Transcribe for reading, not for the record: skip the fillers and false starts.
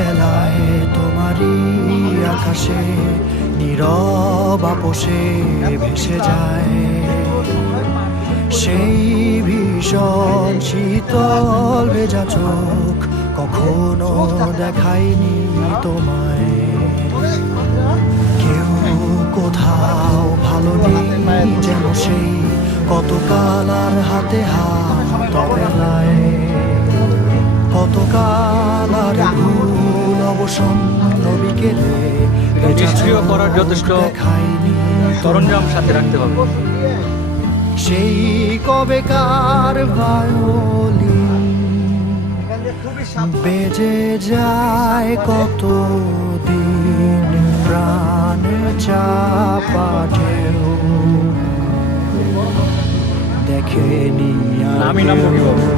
বেলায় তোমারই আকাশে নীরব আপোষে ভেসে যায় সেই ভীষণ শীতল ভেজা চোখ, কখনো দেখায়নি তোমায়। কেউ কোথাও ভালো নেই যেন সেই কতকাল আর হাতে হাত বেলায়, কতকাল আর ভুল অবসন্ন বিকেলে নিষ্ক্রিয় করার যথেষ্ট সরঞ্জাম সাথে রাখতে হবে। সেই কবেকার ভায়োলিন বেজে যায় কত দিন প্রাণ চাপা ঢেউ দেখেনি আমি নামবো কি বলবো?